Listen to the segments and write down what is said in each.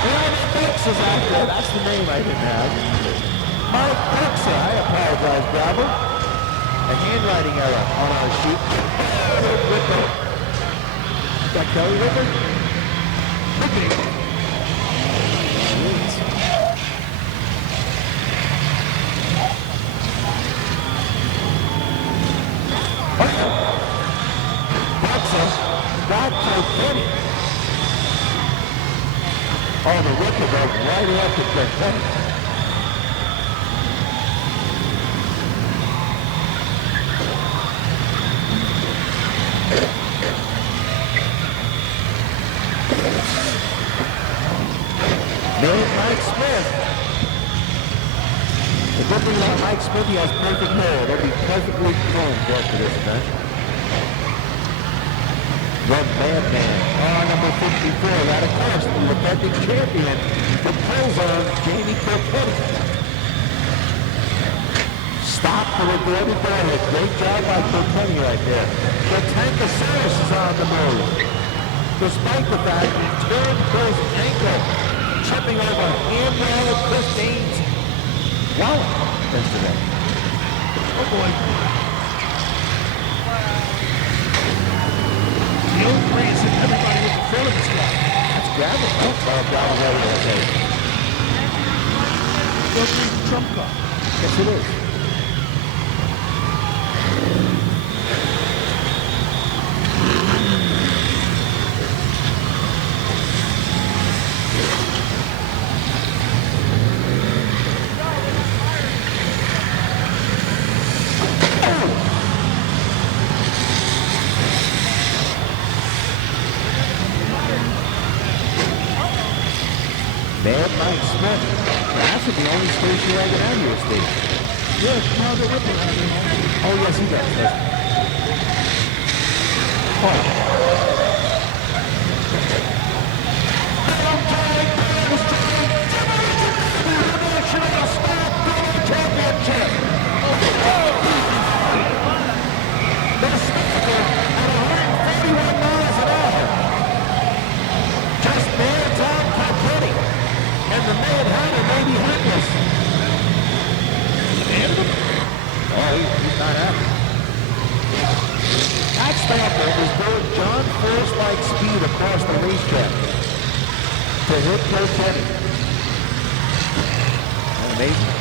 Brooks is out there. That's the name I didn't have. Mike Brooks, I apologize, Bravo. A handwriting error on our sheet. Got Kelly with her? Got Kilkenny. Oh, the rookie goes right after Kilkenny. There's Mike Smith. The good thing about Mike Smith, he has perfect hair. It'll be perfectly combed after this event. The Madman, number 54, that of course, the defending champion, the Prizone, Jamie Kilkenny. Stop for the Gordon Barrett. Great job by Kilkenny right there. The Tankosaurus is on the move. Despite the fact he turned his ankle, tripping over handrail of Chris Dane's wallet yesterday. Oh boy. The 03 is in everybody with the front of the squad. That's grabbing. Oh, grabbing right there. The 03 is the trump card. Yes, it is. That should be the only station wagon out here, Steve. Yes, Margaret Whipple has it. Oh, yes, he does. Yes. Championship. The speaker at 141 miles an hour. Just man down Kilkenny. And the Mad Hatter may be heartless. Oh, he's not happy. That stamper is going John Force-like speed across the racetrack to hit Kilkenny. Amazing.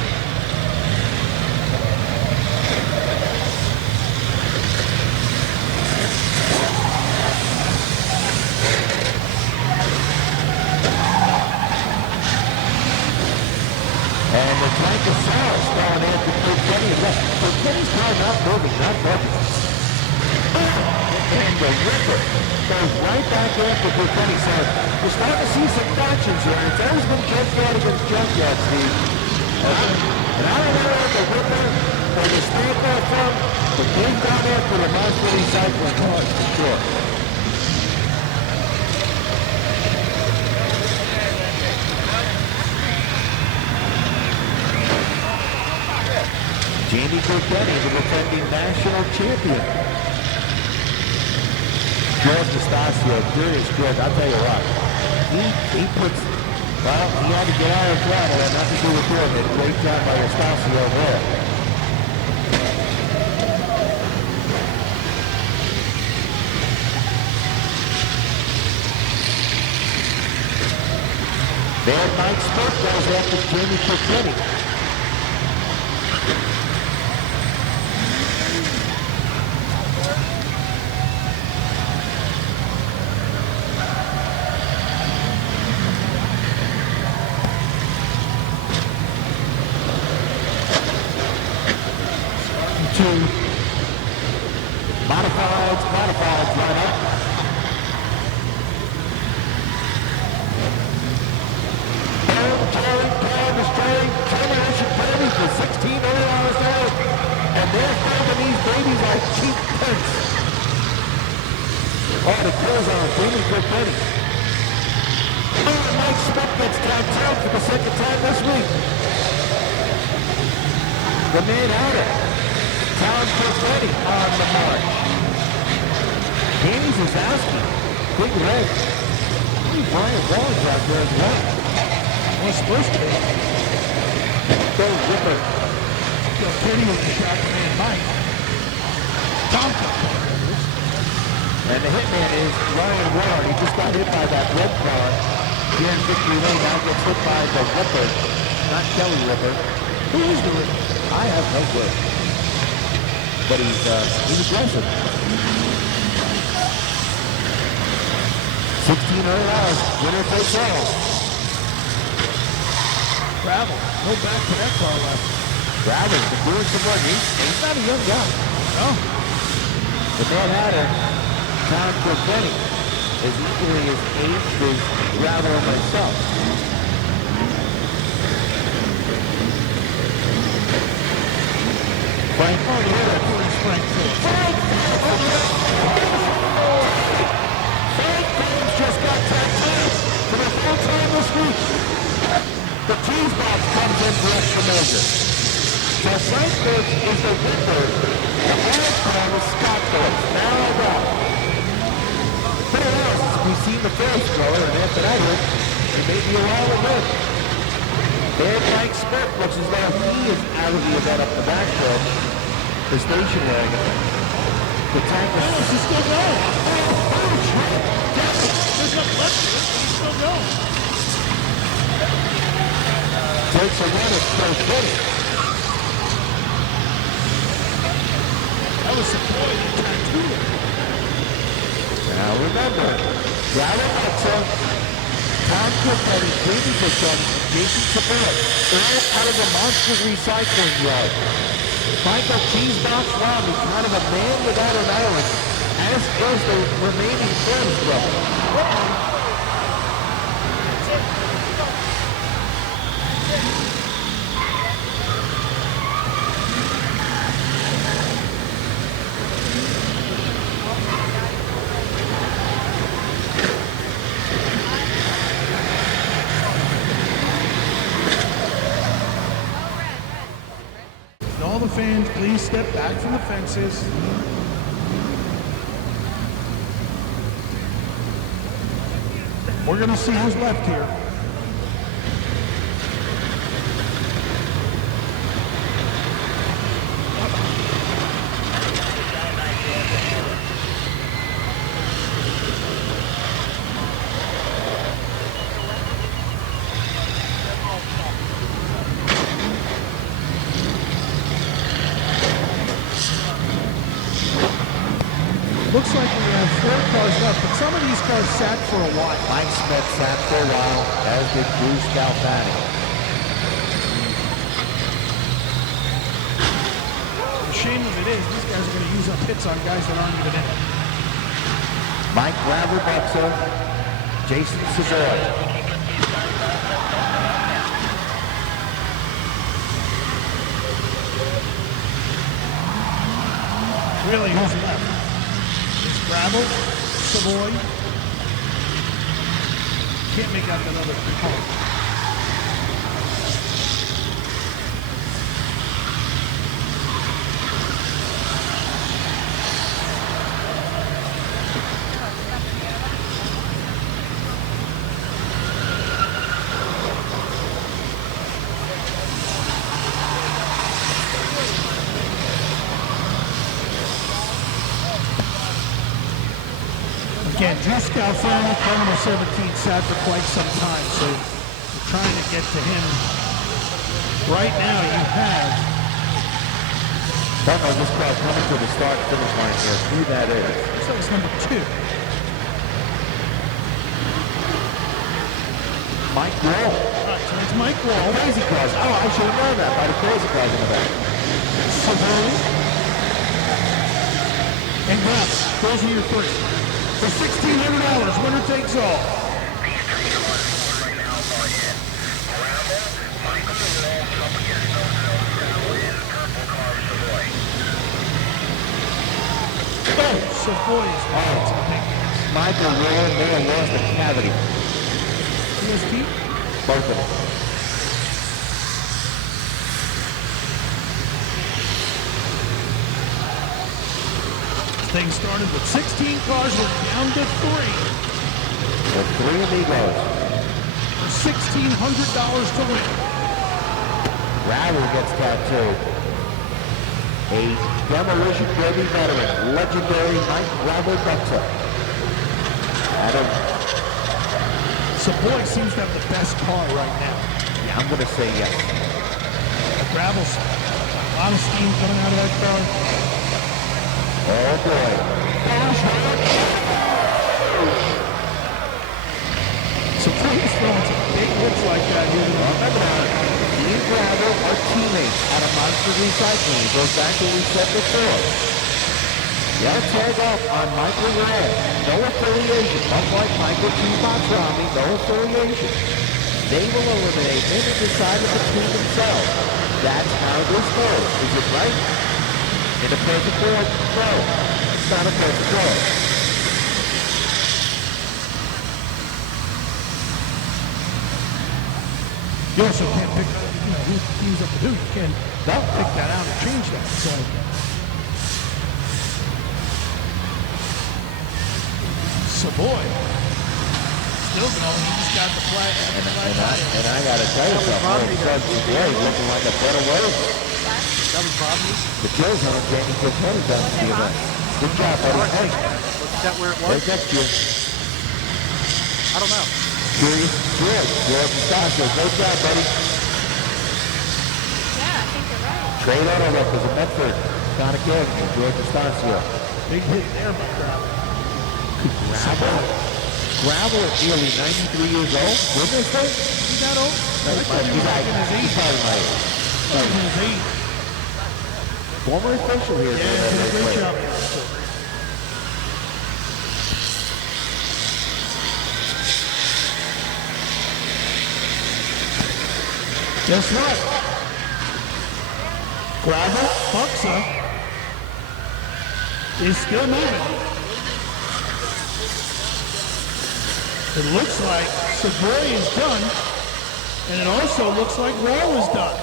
And the Tankosaurus going after Kilkenny. Kilkenny's car not moving, not budging. And the Ripper goes right back after Kilkenny. So we're starting to see some factions here. It's always been junkyard against junkyard, Steve. And I don't know where the Ripper or the Stamper are from, but they've gone after the monster recycling cars for sure. Jamie Kilkenny, the defending national champion. George Estacio, curious George, I'll tell you what. He puts, well, he had to get out of throttle, had nothing to do with George. A great job by Estacio there. There, Mike Smith goes after Jamie Kilkenny. Modifieds line up. Destroying Demolition Derby for $16 now. And they're holding these babies like cheap pence. Oh, the kills on Jamie Kilkenny. Oh, Mike Smith gets downtown for the second time this week. The man out it. Town Kilkenny on the march. Danny Zazowski, big red. believe Ryan Wall's out there as well. Was supposed to be. Go Ripper. Kenny with the shot man Mike. Thompson. And the hitman is Ryan Ward. He just got hit by that red car here in Victory Lane. Now gets hit by the Ripper, not Kelly Ripper. Who is the Ripper? I have no clue. But he's aggressive. 16 early hours. Winner takes all. Gravel. No back to that car left. Gravel's been doing some work. He's not a young guy. No. The Mad Hatter, Tom Kilkenny, is equally as aged as Gravel and myself. Frank Frank James just got tattooed for the full time this week. The cheese box comes in for extra measure. So Frank James is the Ripper. The old time is Scott Phillips. Now I got it. Who else? We've seen the first color, and after that hit, it may be a while ago. There, Mike Smith looks as though he is out of the event up the backfield. The station wagon. The tank is still going. There's no left here, but he's still going. Takes a run at first base. That was some boy that tattooed him. Now remember, Gravel Alexa, Tom Kilkenny, Jamie Bishop, Jason Sabella, all out of the monster recycling yard. Michael Cheesebox Romney, kind of a man without an island, as does the remaining friends brother. All the fans, please step back from the fences. We're going to see who's left here. Looks like we have 4 cars left, but some of these cars sat for a while. Mike Smith sat for a while, as did Bruce Galfani. The shame of it is, these guys are going to use up hits on guys that aren't even in it. Mike Gravel Buxa, Jason Savoy. Really, who's left? Gravel, Savoy. Can't make out that other car. Again, Drew Scalfano, Terminal 17, sat for quite some time, so we're trying to get to him. Right now, you have... Don't know this crowd coming to the start-finish line here. Who that is? Looks like it's number 2. Mike Wall. All right, so it's Mike Wall. Crazy cars. Oh, I should have known that by the crazy cars in the back. Savoy. And Gravel. Those are your 3. For $1,600, winner takes all. Oh, Savoy's Michael Wall may have lost a cavity. EST? Both of them. Things started with 16 cars, we're down to 3. The three amigos. $1,600 to win. Gravel gets tattooed. A Demolition Derby veteran, legendary Mike Gravel Buxa. Adam. Savoy seems to have the best car right now. Yeah, I'm going to say yes. Gravel's a lot of steam coming out of that car. Oh boy. Savoy's throwing some big hits like that here tonight. Remember now, he and Gravel are teammates at a Monster Recycling. It goes back to what we said before. They'll tag off on Michael Red. No affiliation. Unlike Michael T-Box Rami, no affiliation. They will eliminate him and decide it between themselves. That's how this goes. Is it right? In a perfect world? No. It's not a perfect world. You also can't pick, who teams up with who. You can't pick that out and change that. So. Savoy. Still going. He just got the flag. And I got to tell you something. Savoy looking like a better way. That was Bobby. The kills on him, Danny Kilkenny down to the event. Good job, buddy. Hey. Is that where it was? Where's next year? I don't know. Curious George. George Estacio. Great job, buddy. Yeah, I think you're right. Great auto records in Medford. Connor Gagnon and George Estacio. Big hit there by Gravel. Gravel at nearly 93 years old. Wouldn't this thing? He's that old? He's probably my age. In his 80s. Former official here. Yeah, did a great job. Guess what? Gravel Buxa is still moving. It looks like Savoy is done, and it also looks like Wall is done.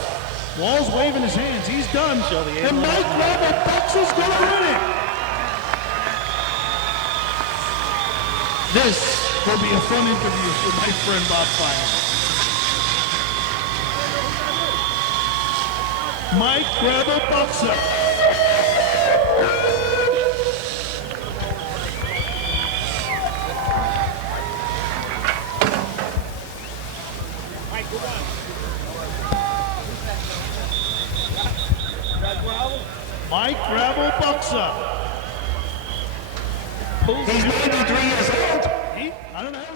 Wall's waving his hands. He's done. And Mike Gravel Buxa's going to win it. This will be a fun interview for my friend Bob Fire. Mike Gravel Buxa. Mike Gravel Buxa. He's 93 years old. I don't know.